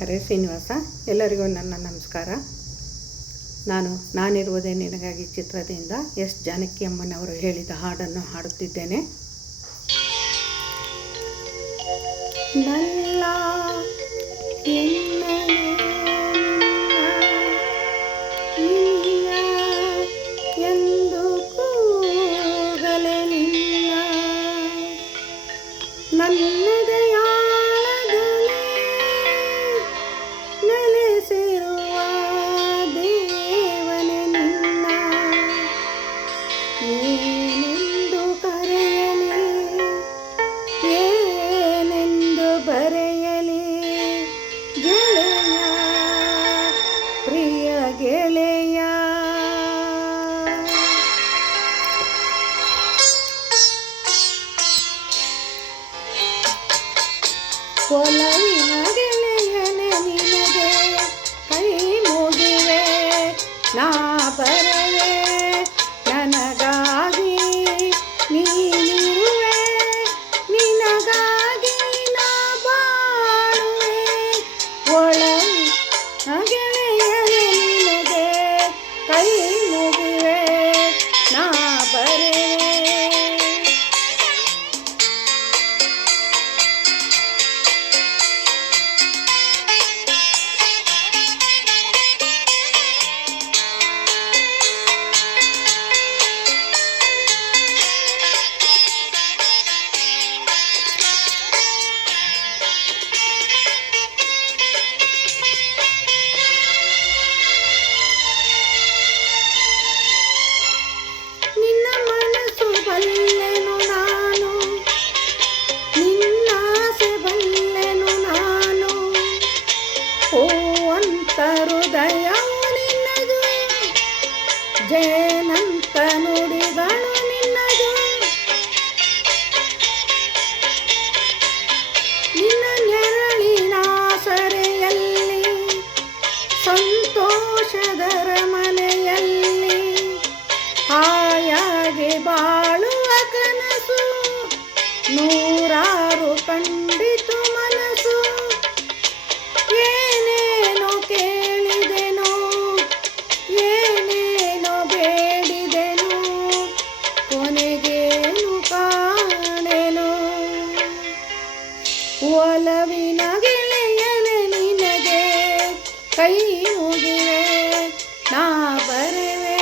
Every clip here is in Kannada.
ಹರೇ ಶ್ರೀನಿವಾಸ. ಎಲ್ಲರಿಗೂ ನನ್ನ ನಮಸ್ಕಾರ. ನಾನಿರುವುದೇ ನಿನಗಾಗಿ ಚಿತ್ರದಿಂದ ಎಸ್ ಜಾನಕಿ ಅಮ್ಮನವರು ಹೇಳಿದ ಹಾಡನ್ನು ಹಾಡುತ್ತಿದ್ದೇನೆ. ನಲ್ಲ ಎಂದು ಕೂಗಲೆ ನಿನ್ನ ನನ್ನದೆಯಾಳದಲ್ಲಿ ನೆಲೆಸಿರುವ ದೇವನೇ ನಿನ್ನ ಏನೆಂದು ಕರೆಯಲಿ, ಏನೆಂದು ಬರೆಯಲಿ ಗೆಳೆಯ, ಪ್ರಿಯ ಗೆಳೆಯ. ಒಲವಿನ ಗೆಳೆಯನೆ ನಿನಗೆ ಕೈ ಮುಗಿವೆ, ನಾ ಬರವೆ ನನಗಾಗಿ ನೀನಿರುವೆ, ನಿನಗಾಗಿ ನಾ ಬಾಳುವೆ. ಒಲವಿನ ಗೆಳೆಯನೆ ನಿನಗೆ ಕೈ ಮುಗಿವೆ, ನಾ ಬರವೆ. ಬಲ್ಲೆನು ನಾನು ನಿನ್ನ ಆಸೆ ಬಲ್ಲೆನು ನಾನು, ಹೂವಂತ ಹೃದಯವು ನಿನ್ನದು, ಜೇನಂತ ನುಡಿಗಳು ನಿನ್ನದು. ನಿನ್ನ ನೆರಳಿನ ಸರೆಯಲ್ಲಿ ಸಂತೋಷದರ ಮನೆಯಲ್ಲಿ ಹಾಯಾಗಿ ಬಾಳುವ ಕನಸು, ನೂರಾರು ಕಂಡಿತು ಮನಸ್ಸು. ಏನೇನೋ ಕೇಳಿದೆನು, ಏನೇನೋ ಬೇಡಿದೆನು, ಕೊನೆಗೇನು ಕಾಣೆನು. ಒಲವಿನ ಗೆಳೆಯನೆ ನಿನಗೆ ಕೈ ಮುಗಿವೆ, ನಾ ಬರೆವೆ.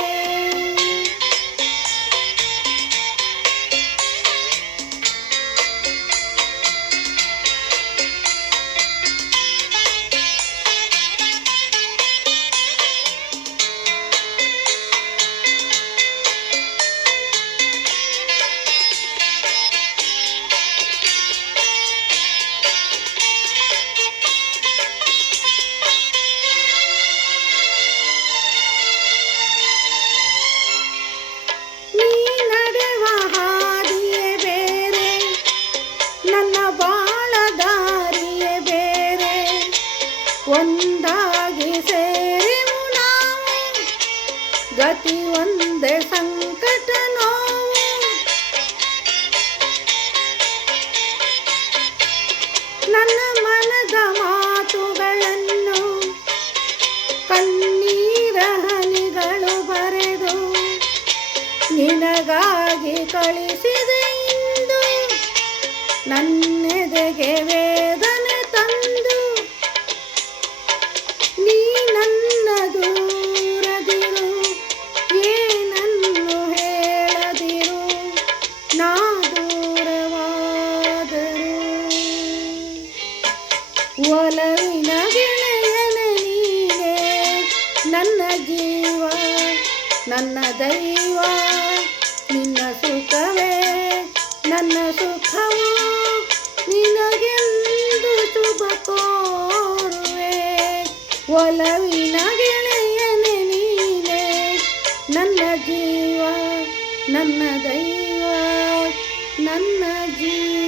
ಒಂದಾಗಿ ಸೇರಿವು ನಾವು, ಗತಿ ಒಂದೇ ಸಂಕಟ ನೋವು. ನನ್ನ ಮನದ ಮಾತುಗಳನ್ನು ಕಣ್ಣೀರ ಹನಿಗಳು ಬರೆದು ನಿನಗಾಗಿ ಕಳಿಸಿದೆ ಇಂದು, ನನ್ನೆದೆಗೆ ವೇದನೆ ತಂದು. ನೀ ನನ್ನ ದೂರದಿರು, ಏನನ್ನು ಹೇಳದಿರು, ನಾ ದೂರವಾದರು. ಒಲವಿನ ಗೆಳೆಯನೆ ನೀನೇ ನನ್ನ ಜೀವ, ನನ್ನ ದೈವ. ನಿನ್ನ ಸುಖವೇ ನನ್ನ ಸುಖವು, ನಿನಗೆಂದು ಶುಭ ಕೋರುವೆ. ಒಲವಿನ ಗೆಳೆಯನೆ ನೀನೇ ನನ್ನ ಜೀವ, ನನ್ನ ದೈವ, ನನ್ನ ಜೀವ.